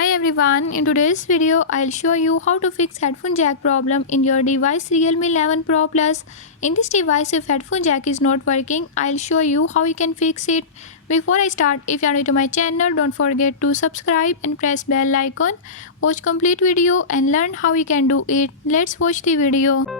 Hi everyone, in today's video I'll show you how to fix headphone jack problem in your device Realme 11 Pro Plus. In this device if headphone jack is not working, I'll show you how you can fix it. Before I start, if you are new to my channel, don't forget to subscribe and press bell icon. Watch complete video and learn how you can do it. Let's watch the video.